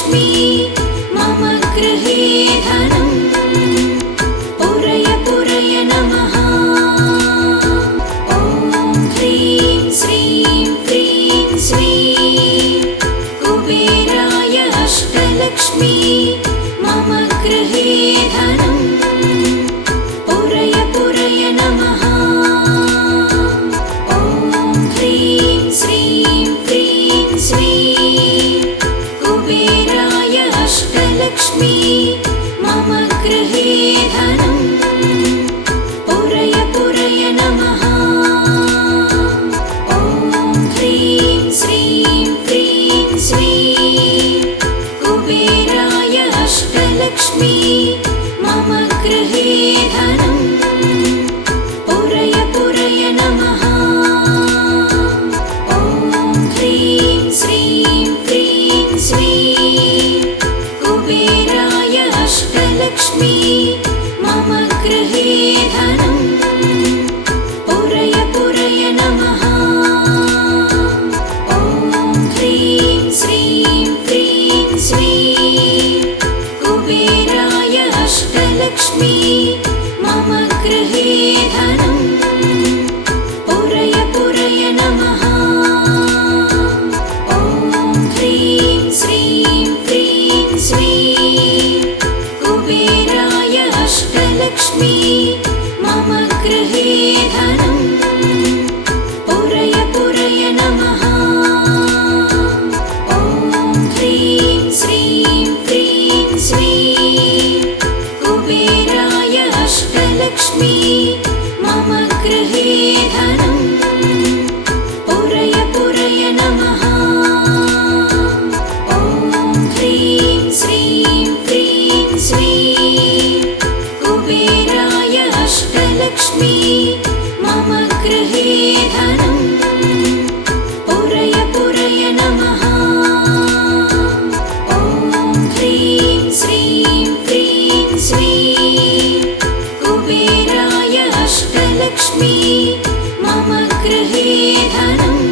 अष्टलक्ष्मी मम गृहे धनम् पूरय पूरय नमः। ॐ ह्रीं श्रीं क्रीं श्रीं कुबेराय अष्टलक्ष्मी मम गृहे धनम् पूरय पूरय नमः। ॐ ह्रीं श्रीं क्रीं श्रीं कुबेराय अष्टलक्ष्मी मम गृहे धनम् पूरय पूरय नमः। ॐ ह्रीं श्रीं क्रीं श्रीं कुबेराय अष्टलक्ष्मी मम गृहे धनम् पूरय पूरय नमः। ॐ ह्रीं श्रीं क्रीं श्रीं कुबेराय अष्टलक्ष्मी मम गृहे धनम् पूरय पूरय नमः। ॐ ह्रीं श्रीं क्रीं श्रीं कुबेराय अष्टलक्ष्मी मम गृहे धनम् पूरय पूरय नमः। ॐ ह्रीं श्रीं क्रीं श्रीं कुबेराय अष्टलक्ष्मी मम गृहे धनम् पूरय पूरय नमः। ॐ ह्रीं श्रीं क्रीं श्रीं कुबेराय अष्टलक्ष्मी मम गृहे धनम् पूरय पूरय नमः। ॐ ह्रीं श्रीं क्रीं श्रीं कुबेराय अष्टलक्ष्मी मम गृहे धनम् पूरय पूरय नमः। ॐ ह्रीं श्रीं क्रीं श्रीं कुबेराय अष्टलक्ष्मी मम गृहे धनम्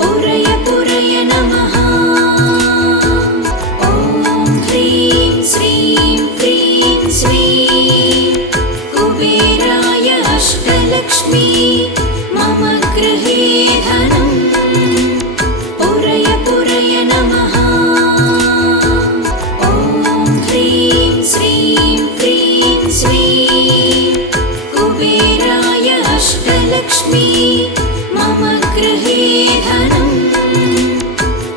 पूरय पूरय नमः। ॐ ह्रीं श्रीं क्रीं श्रीं कुबेराय अष्टलक्ष्मी मम गृहे धनम् पूरय पूरय नमः। ॐ ह्रीं श्रीं क्रीं श्रीं कुबेराय अष्टलक्ष्मी मम गृहे धनम्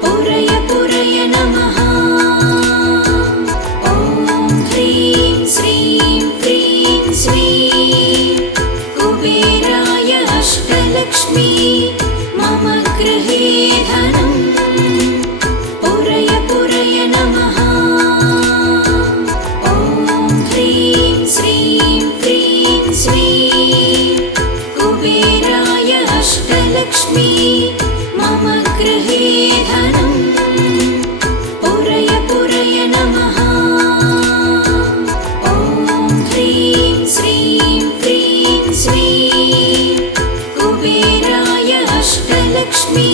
पूरय पूरय नमः। ॐ ह्रीं श्रीं क्रीं श्रीं कुबेराय अष्टलक्ष्मी मम गृहे धनम् पूरय पूरय नमः। ॐ ह्रीं श्रीं क्रीं श्रीं कुबेराय अष्टलक्ष्मी मम गृहे धनम् पूरय पूरय नमः। ॐ ह्रीं श्रीं क्रीं श्रीं कुबेराय अष्टलक्ष्मी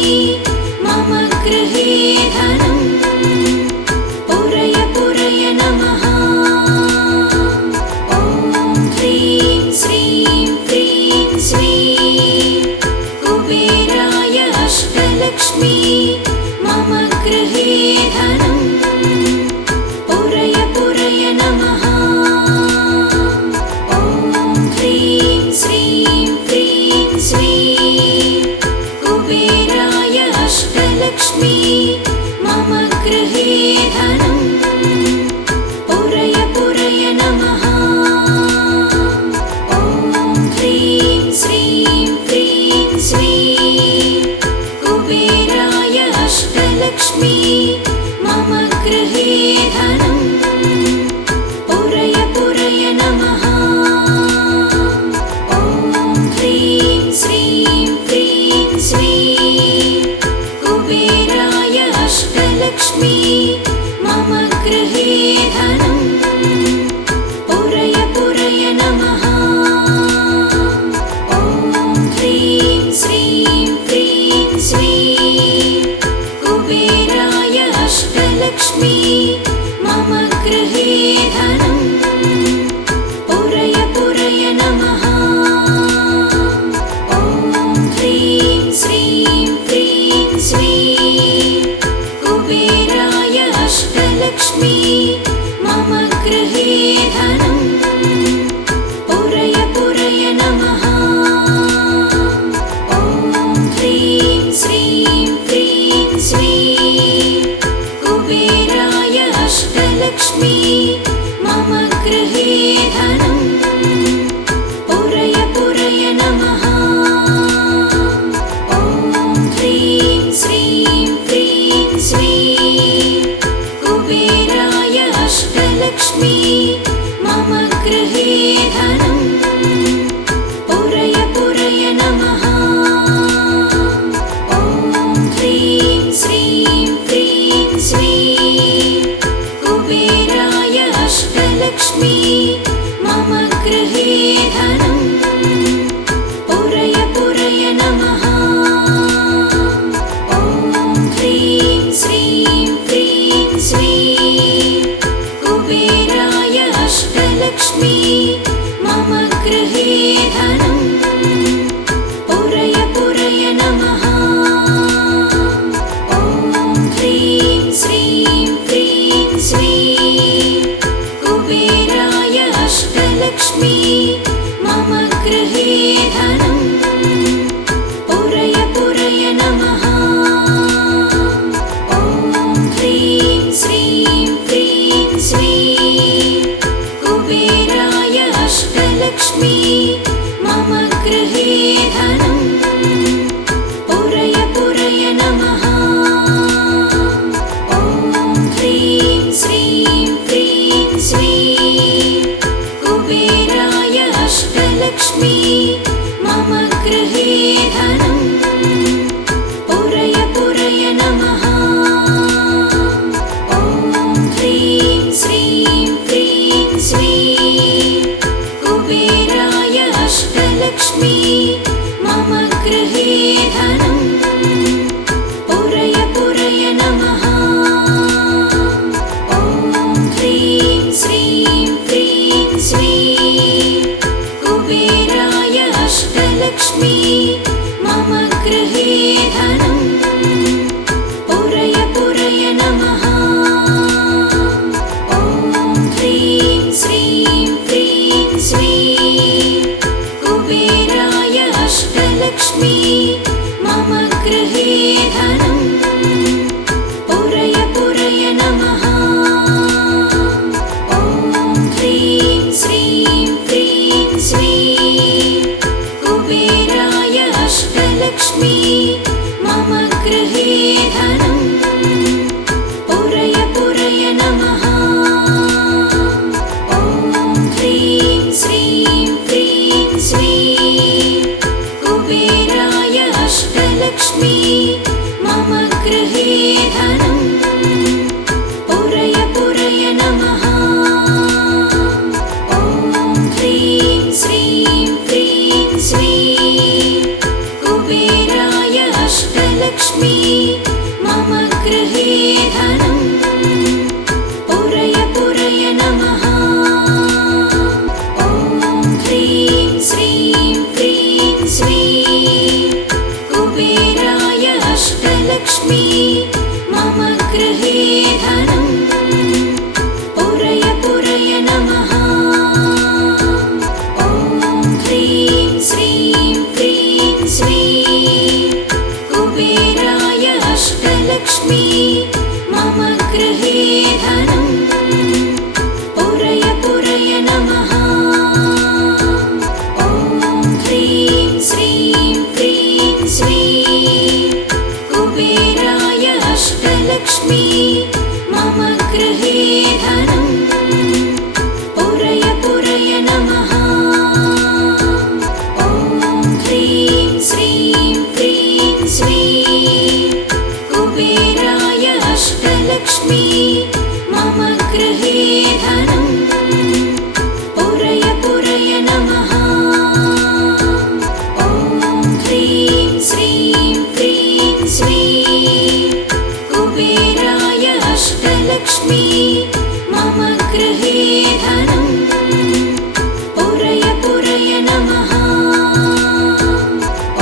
मम गृहे धनम् पूरय पूरय नमः। ॐ ह्रीं श्रीं क्रीं श्रीं कुबेराय अष्टलक्ष्मी मम गृहे धनम् पूरय पूरय नमः। ॐ ह्रीं श्रीं क्रीं श्रीं कुबेराय अष्टलक्ष्मी मम गृहे धनम् पूरय पूरय नमः। ॐ ह्रीं श्रीं क्रीं श्रीं कुबेराय अष्टलक्ष्मी मम गृहे धनम् पूरय पूरय नमः। ॐ ह्रीं श्रीं क्रीं श्रीं कुबेराय अष्टलक्ष्मी मम गृहे धनम् पूरय पूरय नमः। ॐ ह्रीं श्रीं क्रीं श्रीं कुबेराय अष्टलक्ष्मी मम गृहे धनम् पुरय पुरय नमः। ॐ ह्रीं श्रीं क्रीं श्रीं कुबेराय अष्टलक्ष्मी मम गृहे धनम् पुरय पुरय नमः। ॐ ह्रीं श्रीं क्रीं श्रीं कुबेराय अष्टलक्ष्मी मम गृहे धनम् पुरय पुरय नमः। ॐ ह्रीं श्रीं क्रीं श्रीं कुबेराय अष्टलक्ष्मी मम गृहे धनम् पुरय पुरय नमः। ॐ ह्रीं श्रीं क्रीं श्रीं कुबेराय अष्टलक्ष्मी मम गृहे धनम् पुरय पुरय नमः। ॐ ह्रीं श्रीं क्रीं श्रीं कुबेराय अष्टलक्ष्मी मम गृहे धनम् पुरय पुरय नमः। ॐ ह्रीं श्रीं क्रीं श्रीं कुबेराय अष्टलक्ष्मी मम गृहे धनम् पुरय पुरय नमः। ॐ ह्रीं श्रीं क्रीं श्रीं कुबेराय अष्टलक्ष्मी मम गृहे धनम् पुरय पुरय नमः। ॐ ह्रीं श्रीं क्रीं श्रीं कुबेराय अष्टलक्ष्मी मम गृहे धनम् पुरय पुरय नमः। ॐ ह्रीं श्रीं क्रीं श्रीं कुबेराय अष्टलक्ष्मी मम गृहे धनम् पुरय पुरय नमः। ॐ ह्रीं श्रीं क्रीं श्रीं कुबेराय अष्टलक्ष्मी मम गृहे धनम् पुरय पुरय नमः। ॐ ह्रीं श्रीं क्रीं श्रीं कुबेराय अष्टलक्ष्मी मम गृहे धनम् पुरय पुरय नमः।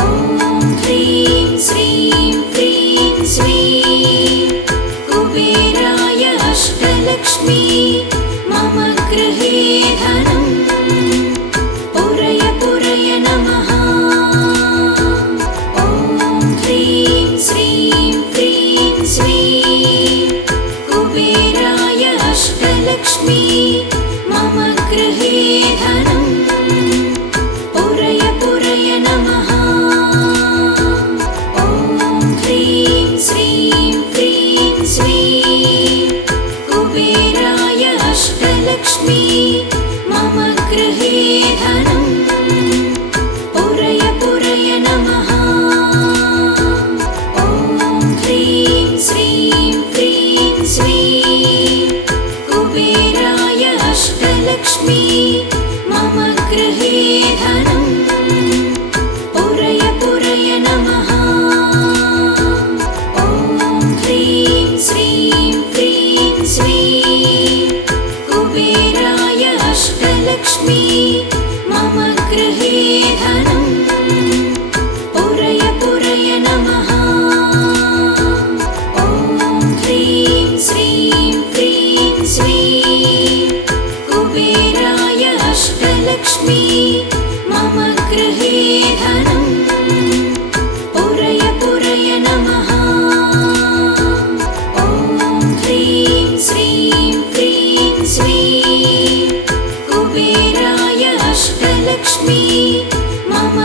ॐ ह्रीं श्रीं क्रीं श्रीं कुबेराय अष्टलक्ष्मी मम गृहे धनम् पुरय पुरय नमः। ॐ ह्रीं श्रीं क्रीं श्रीं कुबेराय अष्टलक्ष्मी मम गृहे धनम् पुरय पुरय नमः। ॐ ह्रीं श्रीं क्रीं श्रीं कुबेराय अष्टलक्ष्मी मम गृहे धनम् पुरय पुरय नमः। ॐ ह्रीं श्रीं क्रीं श्रीं कुबेराय अष्टलक्ष्मी मम गृहे धनम् पुरय पुरय नमः। ॐ ह्रीं श्रीं क्रीं श्रीं कुबेराय अष्टलक्ष्मी मम गृहे धनम् पुरय पुरय नमः। ॐ ह्रीं श्रीं क्रीं श्रीं कुबेराय अष्टलक्ष्मी मम गृहे धनम् पुरय पुरय नमः। ॐ ह्रीं श्रीं क्रीं श्रीं कुबेराय अष्टलक्ष्मी मम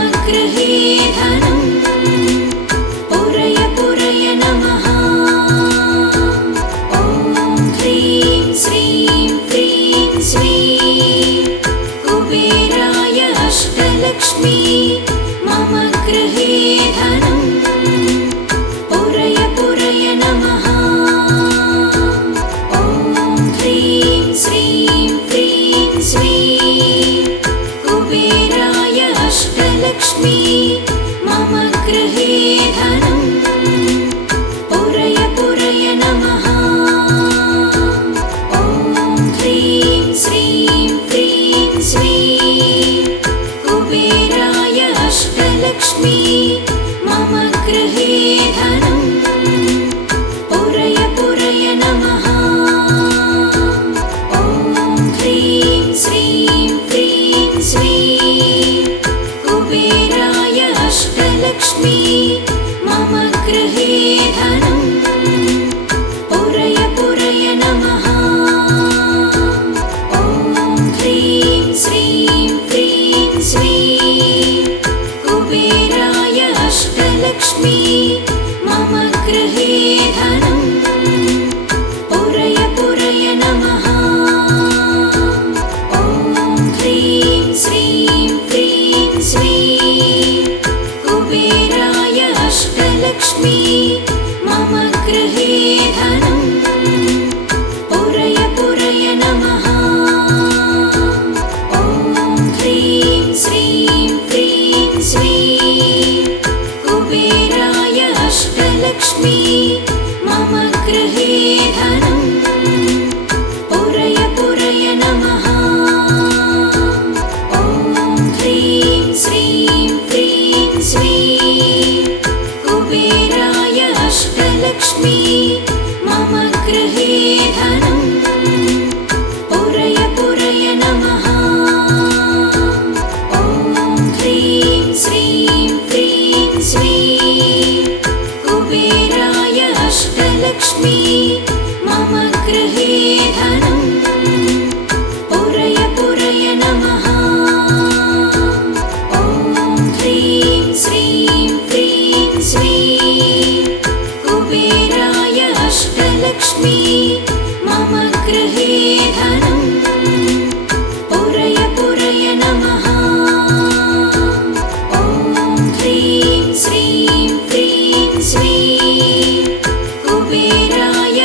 अष्टलक्ष्मी मम गृहे धनं पुरय पुरय नमः। ॐ ह्रीं श्रीं क्रीं श्रीं कुबेराय अष्टलक्ष्मी मम गृहे धनं पुरय पुरय नमः। ॐ ह्रीं श्रीं क्रीं श्रीं कुबेराय अष्टलक्ष्मी मम गृहे धनं पुरय पुरय नमः। ॐ ह्रीं श्रीं क्रीं श्रीं कुबेराय अष्टलक्ष्मी मम गृहे धनं पुरय पुरय नमः। ॐ ह्रीं श्रीं क्रीं श्रीं कुबेराय अष्टलक्ष्मी मम गृहे धनं पुरय पुरय नमः। ॐ ह्रीं श्रीं क्रीं श्रीं कुबेराय अष्टलक्ष्मी मम गृहे धनं पुरय पुरय नमः। ॐ ह्रीं श्रीं क्रीं श्रीं कुबेराय अष्टलक्ष्मी मम गृहे धनं पुरय पुरय नमः। ॐ ह्रीं श्रीं क्रीं श्रीं कुबेराय अष्टलक्ष्मी मम गृहे धनं पुरय पुरय नमः। ॐ ह्रीं श्रीं क्रीं श्रीं कुबेराय अष्टलक्ष्मी मम गृहे धनं पुरय पुरय नमः। ॐ ह्रीं श्रीं क्रीं श्रीं कुबेराय अष्टलक्ष्मी मम गृहे धनं पुरय पुरय नमः। ॐ ह्रीं श्रीं क्रीं श्रीं कुबेराय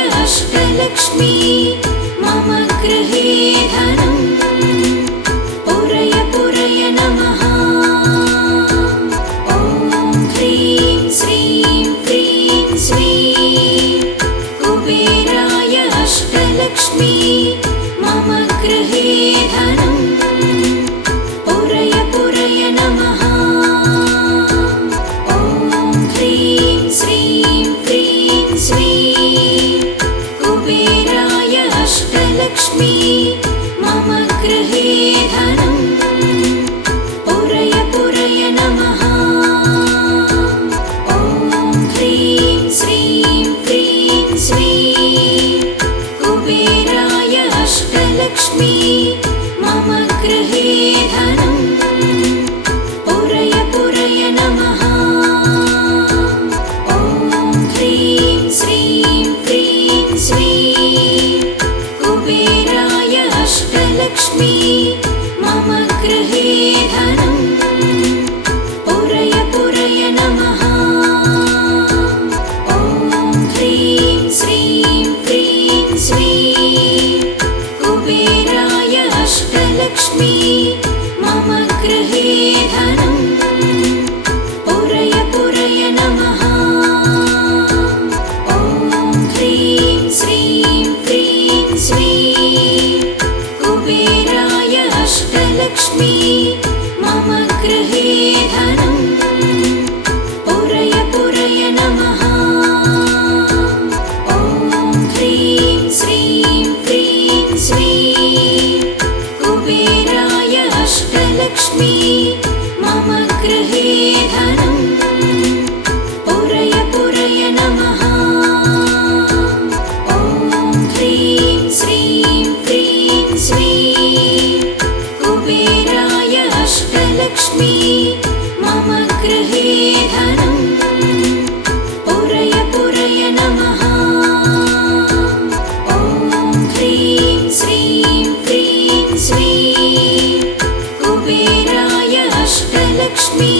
अष्टलक्ष्मी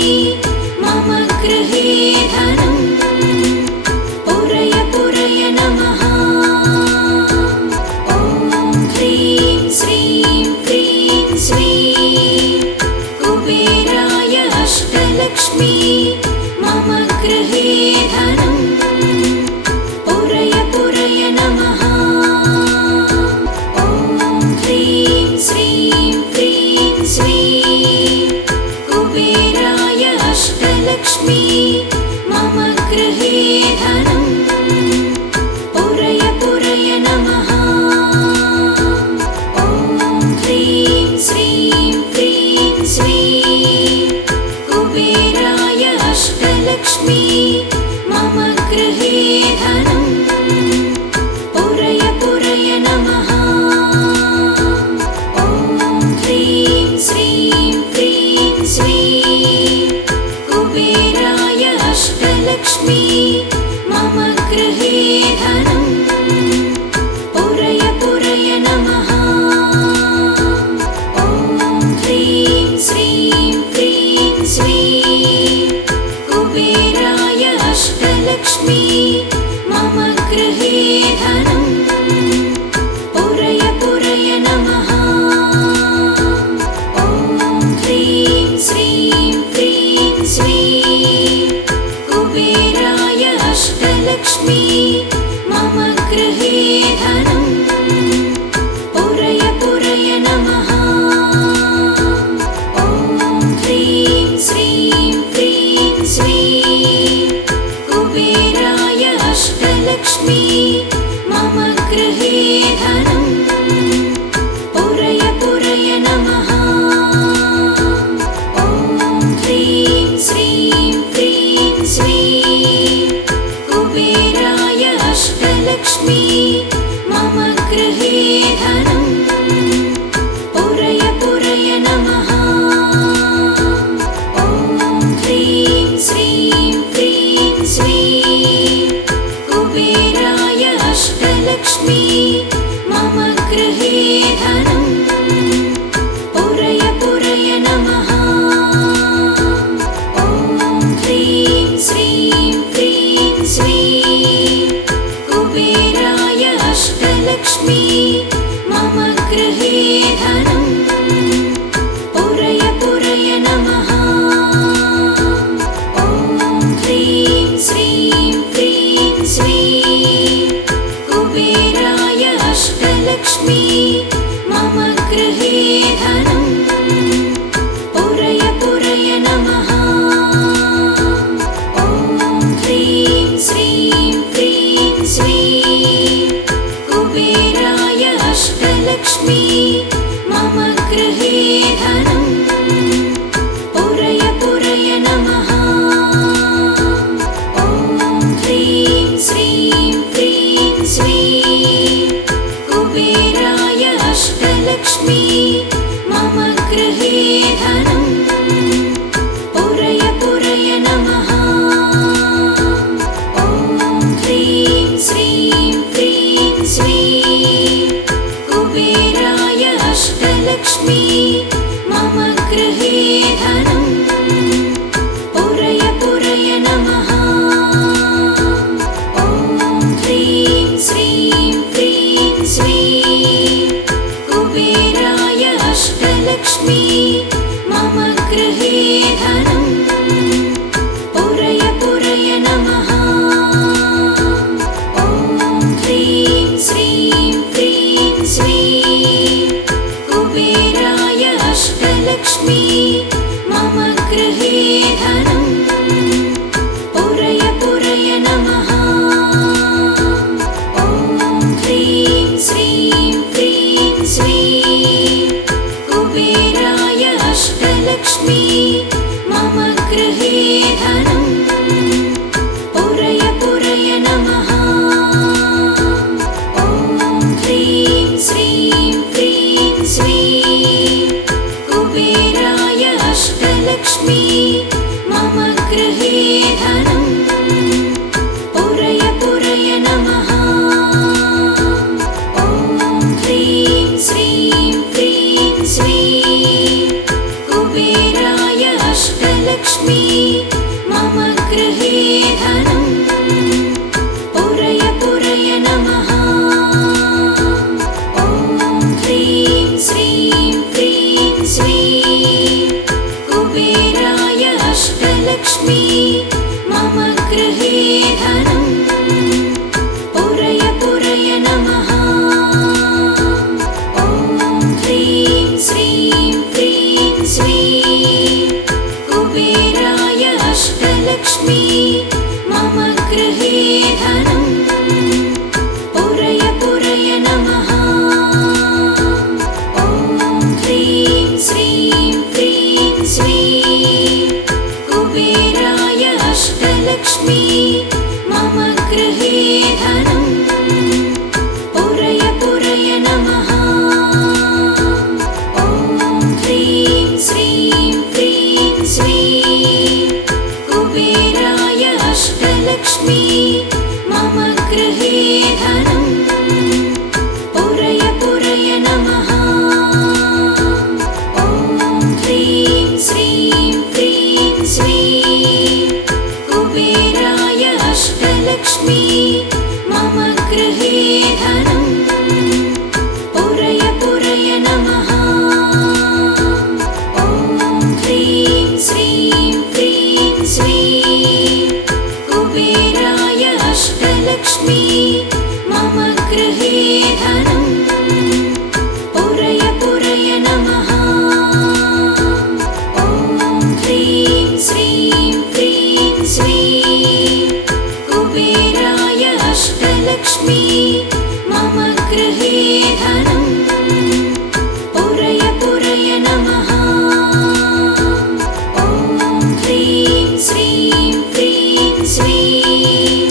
मम गृहे धनं पुरय पुरय नमः। ॐ ह्रीं श्रीं क्रीं श्रीं कुबेराय अष्टलक्ष्मी मम गृहे धनं पुरय पुरय नमः। ॐ ह्रीं श्रीं क्रीं श्रीं कुबेराय अष्टलक्ष्मी मम गृहे धनं पुरय पुरय नमः। ॐ ह्रीं श्रीं क्रीं श्रीं कुबेराय अष्टलक्ष्मी मम गृहे धनं पुरय पुरय नमः। ॐ ह्रीं श्रीं क्रीं श्रीं कुबेराय अष्टलक्ष्मी मम गृहे धनं पुरय पुरय नमः। ॐ ह्रीं श्रीं क्रीं श्रीं कुबेराय अष्टलक्ष्मी मम गृहे धनं पुरय पुरय नमः। ॐ ह्रीं श्रीं क्रीं श्रीं कुबेराय अष्टलक्ष्मी मम गृहे धनं पुरय पुरय नमः। ॐ ह्रीं श्रीं क्रीं श्रीं कुबेराय अष्टलक्ष्मी मम गृहे धनं पुरय पुरय नमः। ॐ ह्रीं श्रीं क्रीं श्रीं कुबेराय अष्टलक्ष्मी मम गृहे धनं पुरय पुरय नमः। ॐ ह्रीं श्रीं क्रीं श्रीं कुबेराय अष्टलक्ष्मी मम गृहे धनं पुरय पुरय नमः। ॐ ह्रीं श्रीं क्रीं श्रीं कुबेराय अष्टलक्ष्मी मम गृहे धनं पुरय पुरय नमः। ॐ ह्रीं श्रीं क्रीं श्रीं कुबेराय अष्टलक्ष्मी मम गृहे धनं पुरय पुरय नमः। ॐ ह्रीं श्रीं क्रीं श्रीं कुबेराय अष्टलक्ष्मी मम गृहे धनं पुरय पुरय नमः। ॐ ह्रीं श्रीं क्रीं श्रीं कुबेराय अष्टलक्ष्मी मम गृहे धनं पुरय पुरय नमः। ॐ ह्रीं श्रीं क्रीं श्रीं कुबेराय अष्टलक्ष्मी मम गृहे धनं पुरय पुरय नमः। ॐ ह्रीं श्रीं क्रीं श्रीं कुबेराय अष्टलक्ष्मी मम गृहे धनं पुरय पुरय नमः। ॐ ह्रीं श्रीं क्रीं श्रीं कुबेराय अष्टलक्ष्मी मम गृहे धनं पुरय पुरय नमः। ॐ ह्रीं श्रीं क्रीं श्रीं कुबेराय अष्टलक्ष्मी मम गृहे धनं पुरय पुरय नमः। ॐ ह्रीं श्रीं क्रीं श्रीं कुबेराय अष्टलक्ष्मी मम गृहे धनं पुरय पुरय नमः। ॐ ह्रीं श्रीं क्रीं श्रीं कुबेराय अष्टलक्ष्मी मम गृहे धनं पुरय पुरय नमः। ॐ ह्रीं श्रीं क्रीं श्रीं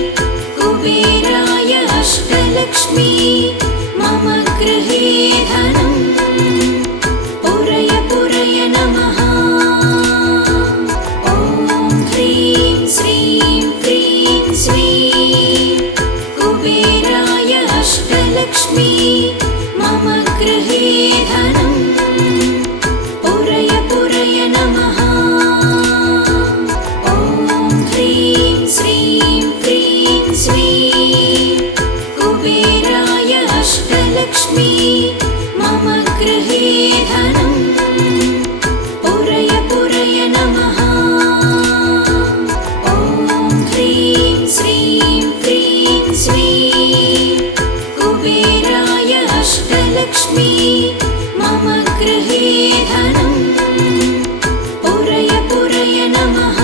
कुबेराय अष्टलक्ष्मी मम गृहे धनं पुरय पुरय नमः। ॐ ह्रीं श्रीं क्रीं श्रीं कुबेराय अष्टलक्ष्मी मम गृहे धनं पुरय पुरय नमः। ॐ ह्रीं श्रीं क्रीं श्रीं कुबेराय अष्टलक्ष्मी मम गृहे धनं पुरय पुरय नमः। ॐ ह्रीं श्रीं क्रीं श्रीं कुबेराय अष्टलक्ष्मी मम गृहे धनं पुरय पुरय नमः।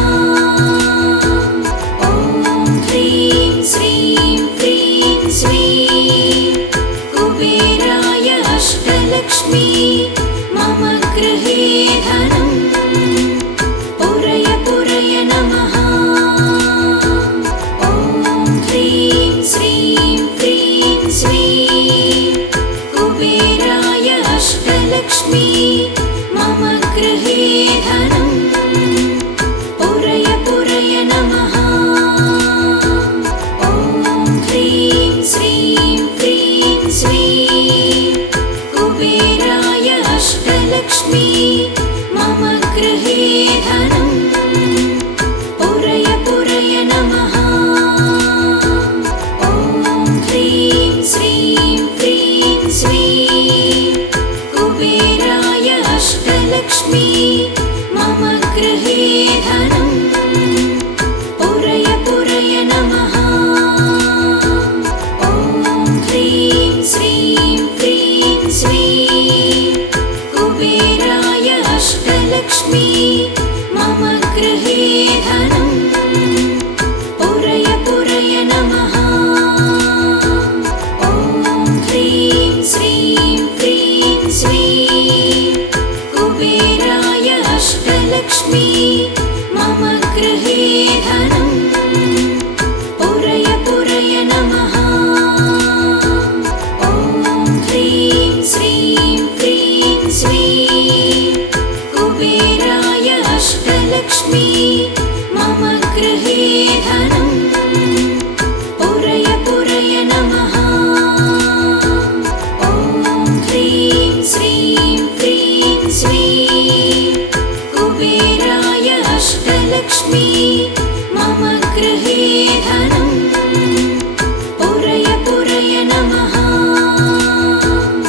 ॐ ह्रीं श्रीं क्रीं श्रीं कुबेराय अष्टलक्ष्मी मम गृहे धनं पुरय पुरय नमः। ॐ ह्रीं श्रीं क्रीं श्रीं कुबेराय अष्टलक्ष्मी मम गृहे धनं पुरय पुरय नमः। ॐ ह्रीं श्रीं क्रीं श्रीं कुबेराय अष्टलक्ष्मी मम गृहे धनं पुरय पुरय नमः। ॐ ह्रीं श्रीं क्रीं श्रीं कुबेराय अष्टलक्ष्मी मम गृहे धनं पुरय पुरय नमः। ॐ ह्रीं श्रीं क्रीं श्रीं कुबेराय अष्टलक्ष्मी मम गृहे धनं पुरय पुरय नमः। ॐ ह्रीं श्रीं क्रीं श्रीं कुबेराय अष्टलक्ष्मी मम गृहे धनं पुरय पुरय नमः। ॐ ह्रीं श्रीं क्रीं श्रीं कुबेराय अष्टलक्ष्मी मम गृहे धनं पुरय पुरय नमः। ॐ ह्रीं श्रीं क्रीं श्रीं कुबेराय अष्टलक्ष्मी अष्टलक्ष्मी मम गृहे